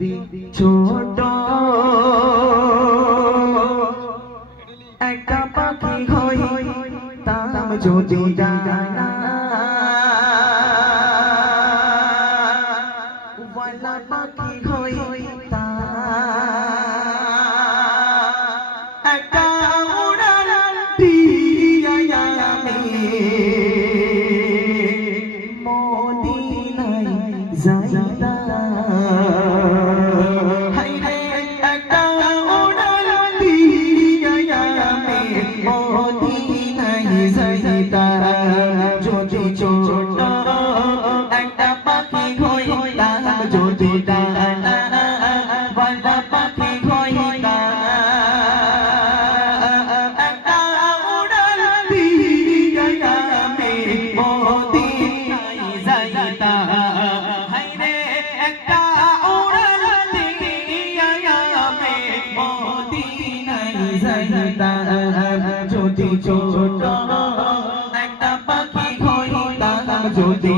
ছোট একটা পাখি হইতাম যদি ডানা ওয়ালা পাখি হইতাম একটা উড়াল দিয়া আমি মদিনায় যাইতাম হায়রে একটা উড়াল দিয়া আমি মদিনায় যাইতাম যদি ছোট একটা পাখি হইতাম যদি ডানা ওয়ালা পাখি হইতাম একটা উড়াল দিয়া আমি মদিনায় যাইতাম হায়রে একটা উড়াল দিয়া আমি মদিনায় যাইতাম যদি ছোট একটা পাখি হইতাম যদি